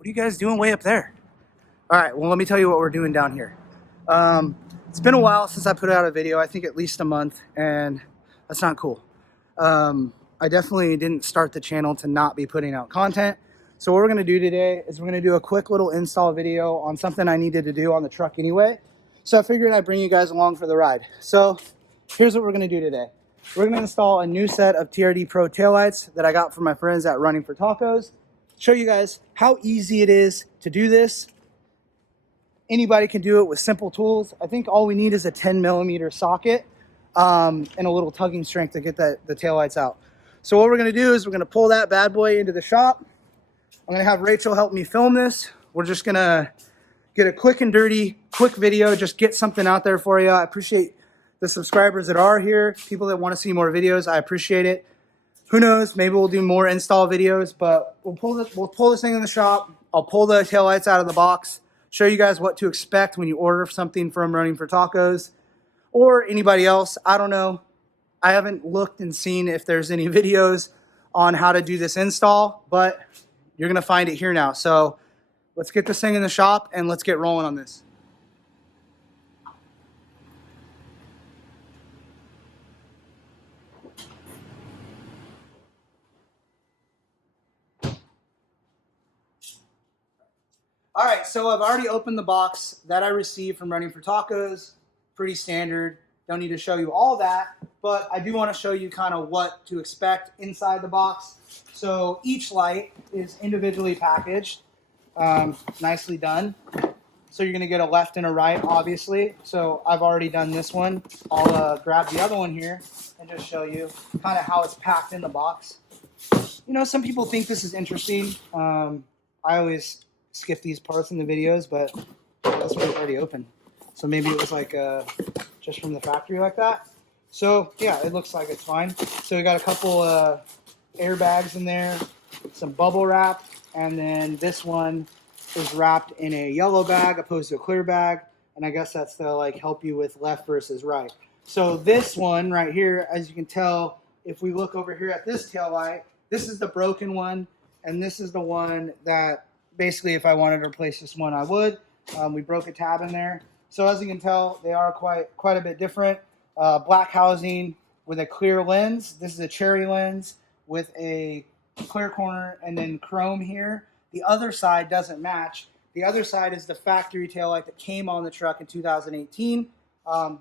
What are you guys doing way up there? All right, well, let me tell you what we're doing down here. It's been a while since I put out a video, I think at least a month, and that's not cool. I definitely didn't start the channel to not be putting out content. So what we're gonna do today is we're gonna do a quick little install video on something I needed to do on the truck anyway. So I figured I'd bring you guys along for the ride. So here's what we're gonna do today. We're gonna install a new set of TRD Pro taillights that I got from my friends at Running for Tacos. Show you guys how easy it is to do this. Anybody can do it with simple tools. I think all we need is a 10mm socket and a little tugging strength to get the taillights out. So what we're gonna do is we're gonna pull that bad boy into the shop. I'm gonna have Rachel help me film this. We're just gonna get a quick and dirty, quick video, just get something out there for you. I appreciate the subscribers that are here, people that wanna see more videos, I appreciate it. Who knows, maybe we'll do more install videos, but we'll pull this thing in the shop. I'll pull the taillights out of the box, show you guys what to expect when you order something from Running for Tacos or anybody else. I don't know. I haven't looked and seen if there's any videos on how to do this install, but you're gonna find it here now. So let's get this thing in the shop and let's get rolling on this. All right, so I've already opened the box that I received from Running for Tacos. Pretty standard. Don't need to show you all that, but I do want to show you kind of what to expect inside the box. So each light is individually packaged, nicely done. So you're going to get a left and a right, obviously. So I've already done this one. I'll grab the other one here and just show you kind of how it's packed in the box. You know, some people think this is interesting. I always skip these parts in the videos, but that's what it's already open. So maybe it was like just from the factory like that. So yeah, it looks like it's fine. So we got a couple airbags in there, some bubble wrap, and then this one is wrapped in a yellow bag opposed to a clear bag. And I guess that's to like help you with left versus right. So this one right here, as you can tell, if we look over here at this tail light, this is the broken one, and this is the one that basically if I wanted to replace this one, I would. We broke a tab in there. So as you can tell, they are quite a bit different. Black housing with a clear lens. This is a cherry lens with a clear corner and then chrome here. The other side doesn't match. The other side is the factory taillight that came on the truck in 2018.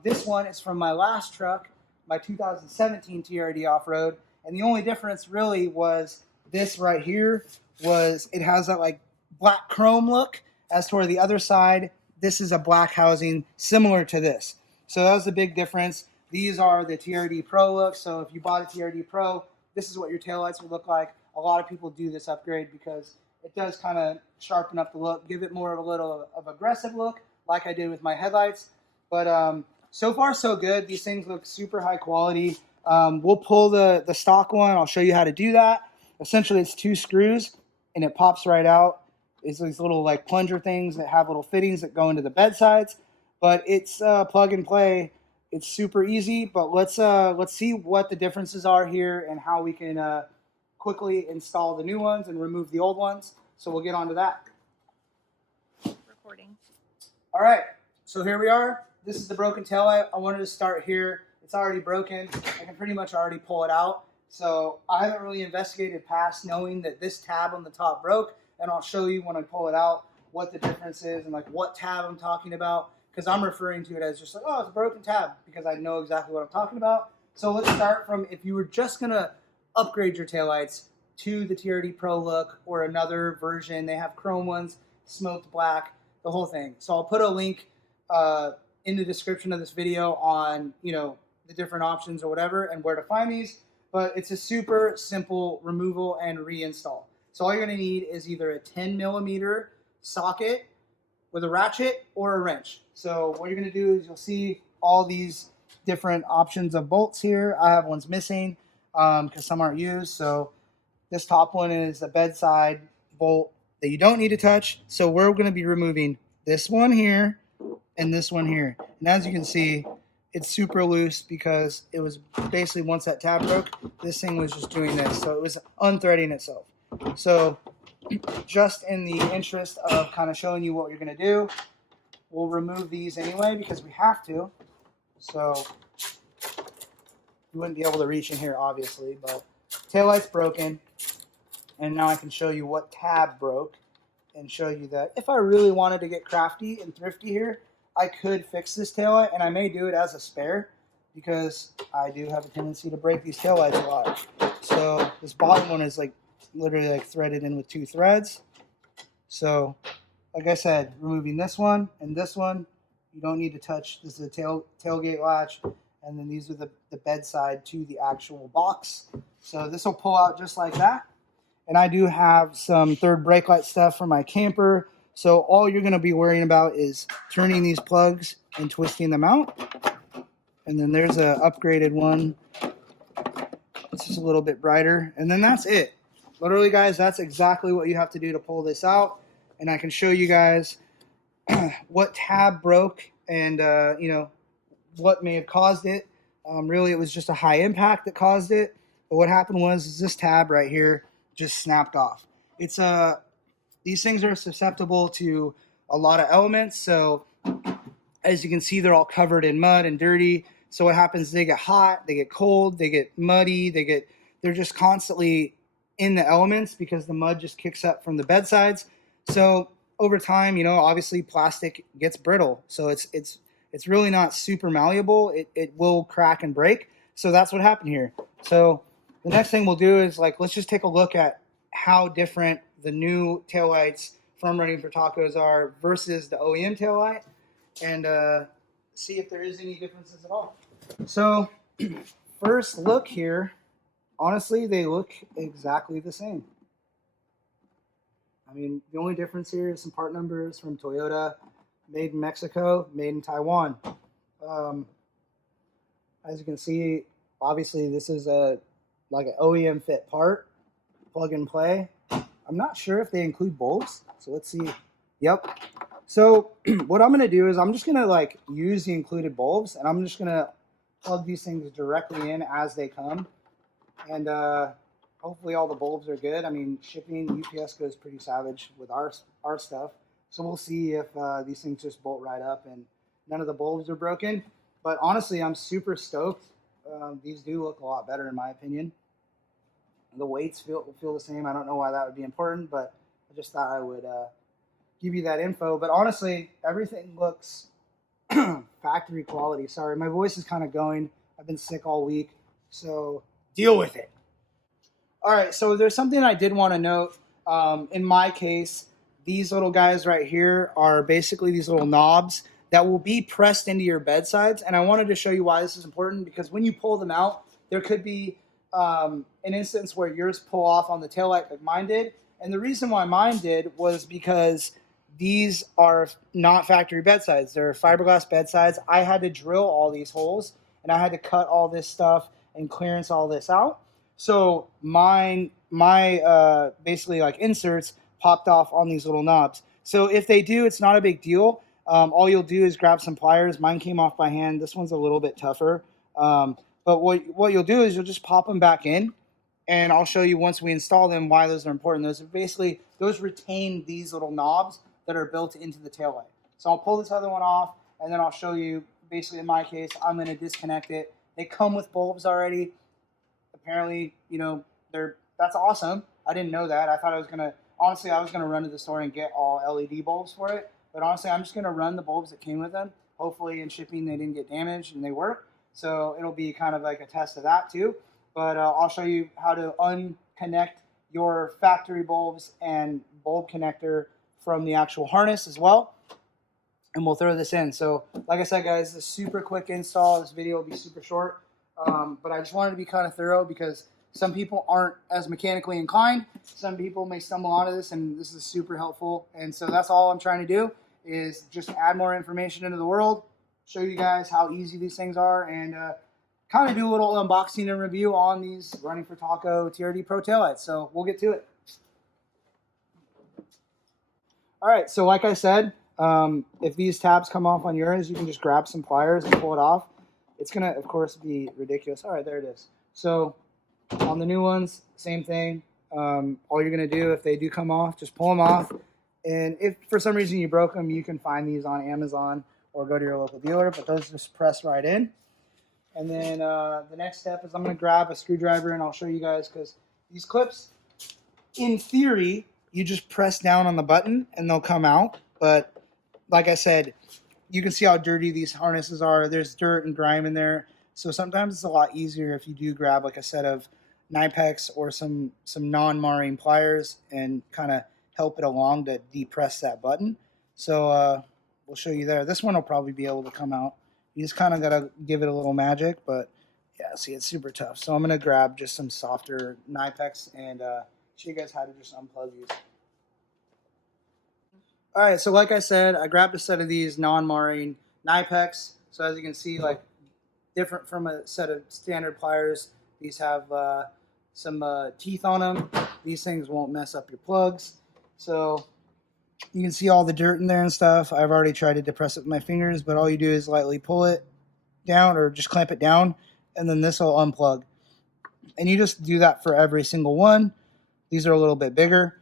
This one is from my last truck, my 2017 TRD off-road. And the only difference really was this right here it has that like black chrome look, as toward the other side, this is a black housing similar to this. So that was the big difference. These are the TRD Pro look. So if you bought a TRD Pro, this is what your taillights would look like. A lot of people do this upgrade because it does kind of sharpen up the look, give it more of a little of aggressive look, like I did with my headlights. But so far so good. These things look super high quality. We'll pull the stock one. I'll show you how to do that. Essentially, it's 2 screws, and it pops right out. It's these little like plunger things that have little fittings that go into the bedsides, but it's plug and play. It's super easy, but let's see what the differences are here and how we can quickly install the new ones and remove the old ones. So we'll get on to that. Recording. All right, so here we are. This is the broken taillight. I wanted to start here. It's already broken. I can pretty much already pull it out. So I haven't really investigated past knowing that this tab on the top broke. And I'll show you when I pull it out what the difference is and like what tab I'm talking about, because I'm referring to it as just like, oh, it's a broken tab, because I know exactly what I'm talking about. So let's start from, if you were just gonna upgrade your taillights to the TRD Pro look or another version, they have chrome ones, smoked black, the whole thing. So I'll put a link in the description of this video on, you know, the different options or whatever and where to find these. But it's a super simple removal and reinstall. So all you're going to need is either a 10mm socket with a ratchet or a wrench. So what you're going to do is you'll see all these different options of bolts here. I have ones missing because some aren't used. So this top one is a bedside bolt that you don't need to touch. So we're going to be removing this one here and this one here. And as you can see, it's super loose because it was basically once that tab broke, this thing was just doing this. So it was unthreading itself. So just in the interest of kind of showing you what you're going to do, we'll remove these anyway because we have to. So you wouldn't be able to reach in here, obviously, but taillight's broken. And now I can show you what tab broke and show you that if I really wanted to get crafty and thrifty here, I could fix this taillight, and I may do it as a spare because I do have a tendency to break these taillights a lot. So this bottom one is like literally like threaded in with 2 threads. So like I said, removing this one and this one, you don't need to touch. This is a tailgate latch, and then these are the bedside to the actual box. So this will pull out just like that. And I do have some third brake light stuff for my camper. So all you're going to be worrying about is turning these plugs and twisting them out. And then there's a upgraded one. This is a little bit brighter. And then that's it. Literally, guys, that's exactly what you have to do to pull this out. And I can show you guys what tab broke and, you know, what may have caused it. Really, it was just a high impact that caused it. But what happened was this tab right here just snapped off. It's these things are susceptible to a lot of elements. So as you can see, they're all covered in mud and dirty. So what happens, they get hot, they get cold, they get muddy, they're just constantly in the elements because the mud just kicks up from the bedsides. So over time, you know, obviously plastic gets brittle. So it's really not super malleable. It will crack and break. So that's what happened here. So the next thing we'll do is, like, let's just take a look at how different the new taillights from Running for Tacos are versus the OEM taillight, and see if there is any differences at all. So first look here, honestly, they look exactly the same. I mean, the only difference here is some part numbers from Toyota, made in Mexico, made in Taiwan. As you can see, obviously this is like an OEM fit part, plug and play. I'm not sure if they include bulbs, so let's see. Yep. So what I'm going to do is I'm just going to like use the included bulbs, and I'm just going to plug these things directly in as they come. And hopefully all the bulbs are good. I mean, shipping, UPS goes pretty savage with our stuff. So we'll see if these things just bolt right up and none of the bulbs are broken. But honestly, I'm super stoked. These do look a lot better in my opinion. The weights feel the same. I don't know why that would be important, but I just thought I would give you that info. But honestly, everything looks factory quality. Sorry, my voice is kind of going. I've been sick all week, so deal with it. All right, so there's something I did want to note. In my case, these little guys right here are basically these little knobs that will be pressed into your bedsides. And I wanted to show you why this is important, because when you pull them out, there could be an instance where yours pull off on the taillight like mine did. And the reason why mine did was because these are not factory bedsides. They're fiberglass bedsides. I had to drill all these holes, and I had to cut all this stuff and clearance all this out. So my basically like inserts popped off on these little knobs. So if they do, it's not a big deal. All you'll do is grab some pliers. Mine came off by hand. This one's a little bit tougher. But what you'll do is you'll just pop them back in, and I'll show you once we install them why those are important. Those retain these little knobs that are built into the taillight. So I'll pull this other one off, and then I'll show you, basically in my case, I'm going to disconnect it. They come with bulbs already. Apparently, you know, that's awesome. I didn't know that. I thought I was going to run to the store and get all LED bulbs for it. But honestly, I'm just going to run the bulbs that came with them. Hopefully in shipping they didn't get damaged and they work. So it'll be kind of like a test of that too. But I'll show you how to unconnect your factory bulbs and bulb connector from the actual harness as well. And we'll throw this in. So like I said, guys, this is a super quick install. This video will be super short. But I just wanted to be kind of thorough because some people aren't as mechanically inclined. Some people may stumble onto this, and this is super helpful. And so that's all I'm trying to do, is just add more information into the world, show you guys how easy these things are, and kind of do a little unboxing and review on these Running for Taco TRD Pro taillights. So we'll get to it. All right, so like I said, if these tabs come off on yours, you can just grab some pliers and pull it off. It's going to, of course, be ridiculous. All right, there it is. So on the new ones, same thing. All you're going to do if they do come off, just pull them off. And if for some reason you broke them, you can find these on Amazon or go to your local dealer, but those just press right in. And then the next step is I'm going to grab a screwdriver and I'll show you guys, because these clips, in theory, you just press down on the button and they'll come out. But like I said, you can see how dirty these harnesses are. There's dirt and grime in there. So sometimes it's a lot easier if you do grab like a set of Nipex or some non-marring pliers and kind of help it along to depress that button. So we'll show you there. This one will probably be able to come out. You just kind of got to give it a little magic, but yeah, see, it's super tough. So I'm going to grab just some softer Nipex and show you guys how to just unplug these. All right, so like I said, I grabbed a set of these non-marring Nipex. So as you can see, like different from a set of standard pliers, these have some teeth on them. These things won't mess up your plugs. So you can see all the dirt in there and stuff. I've already tried to depress it with my fingers, but all you do is lightly pull it down or just clamp it down, and then this will unplug. And you just do that for every single one. These are a little bit bigger.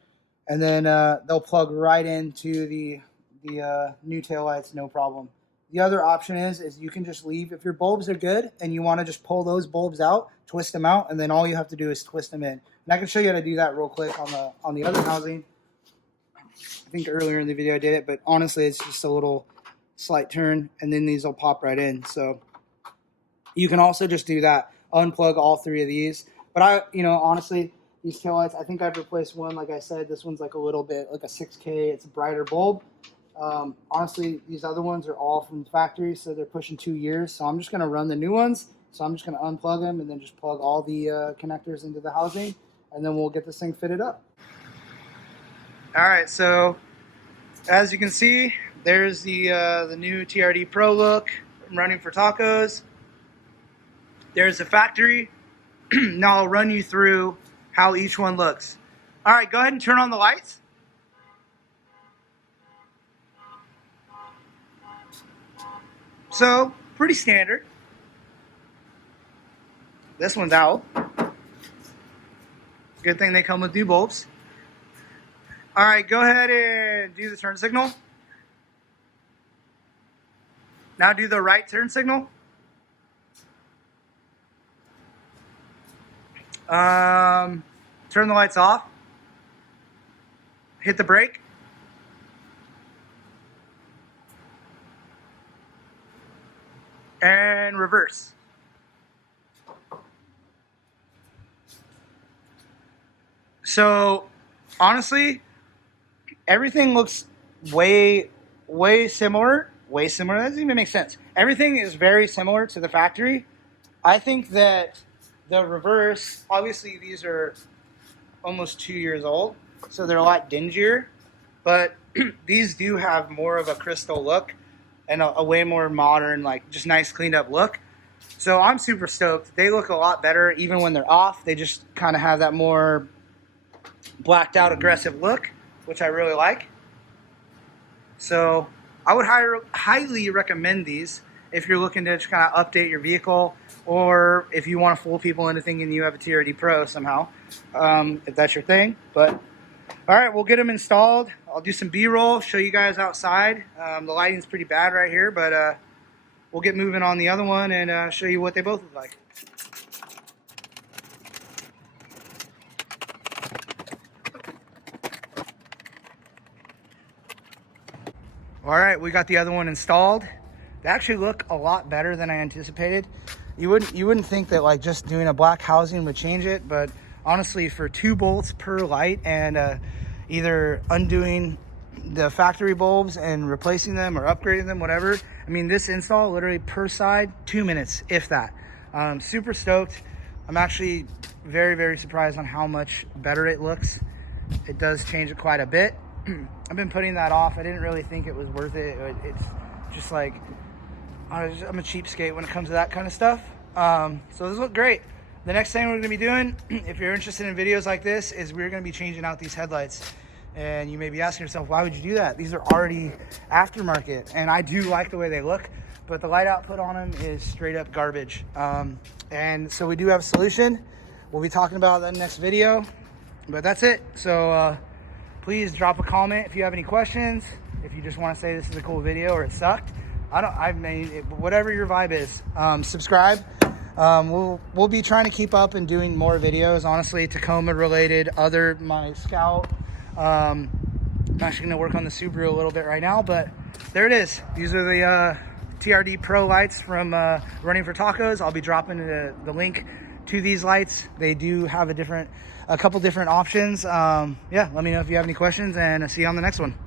And then they'll plug right into the new taillights, no problem. The other option is you can just leave. If your bulbs are good and you want to just pull those bulbs out, twist them out, and then all you have to do is twist them in. And I can show you how to do that real quick on the other housing. I think earlier in the video I did it, but honestly it's just a little slight turn, and then these will pop right in. So you can also just do that, unplug all three of these. But honestly, these taillights, I think I've replaced one. Like I said, this one's like a little bit like a 6K. It's a brighter bulb. Honestly, these other ones are all from the factory, so they're pushing 2 years. So I'm just going to run the new ones. So I'm just going to unplug them and then just plug all the connectors into the housing, and then we'll get this thing fitted up. All right, so as you can see, there's the new TRD Pro look. I'm running for tacos. There's the factory. Now I'll run you through how each one looks. All right, go ahead and turn on the lights. So, pretty standard. This one's out. Good thing they come with new bulbs. All right, go ahead and do the turn signal. Now do the right turn signal. Turn the lights off. Hit the brake. And reverse. So, honestly, everything looks way similar. Way similar. That doesn't even make sense. Everything is very similar to the factory. I think that the reverse, obviously these are almost 2 years old, so they're a lot dingier, but these do have more of a crystal look and a way more modern, like just nice cleaned up look. So I'm super stoked. They look a lot better even when they're off. They just kind of have that more blacked out aggressive look, which I really like. So I would highly recommend these if you're looking to just kind of update your vehicle, or if you want to fool people into thinking you have a TRD Pro somehow, if that's your thing. But all right, we'll get them installed. I'll do some B-roll, show you guys outside. The lighting's pretty bad right here, but we'll get moving on the other one and show you what they both look like. All right, we got the other one installed. They actually look a lot better than I anticipated. You wouldn't think that like just doing a black housing would change it, but honestly, for 2 bolts per light and either undoing the factory bulbs and replacing them or upgrading them, whatever. I mean, this install literally per side, 2 minutes, if that. Super stoked. I'm actually very surprised on how much better it looks. It does change it quite a bit. I've been putting that off. I didn't really think it was worth it. It's just like, I'm a cheapskate when it comes to that kind of stuff. So this look great. The next thing we're going to be doing, if you're interested in videos like this, is we're going to be changing out these headlights. And you may be asking yourself, why would you do that? These are already aftermarket, and I do like the way they look, but the light output on them is straight up garbage. And so we do have a solution. We'll be talking about that in the next video. But that's it. So please drop a comment if you have any questions. If you just want to say this is a cool video or it sucked, I mean, whatever your vibe is, subscribe. We'll be trying to keep up and doing more videos, honestly, Tacoma related, my Scout. I'm actually going to work on the Subaru a little bit right now, but there it is. These are the TRD Pro lights from Running for Tacos. I'll be dropping the link to these lights. They do have a couple different options. Yeah, let me know if you have any questions, and I'll see you on the next one.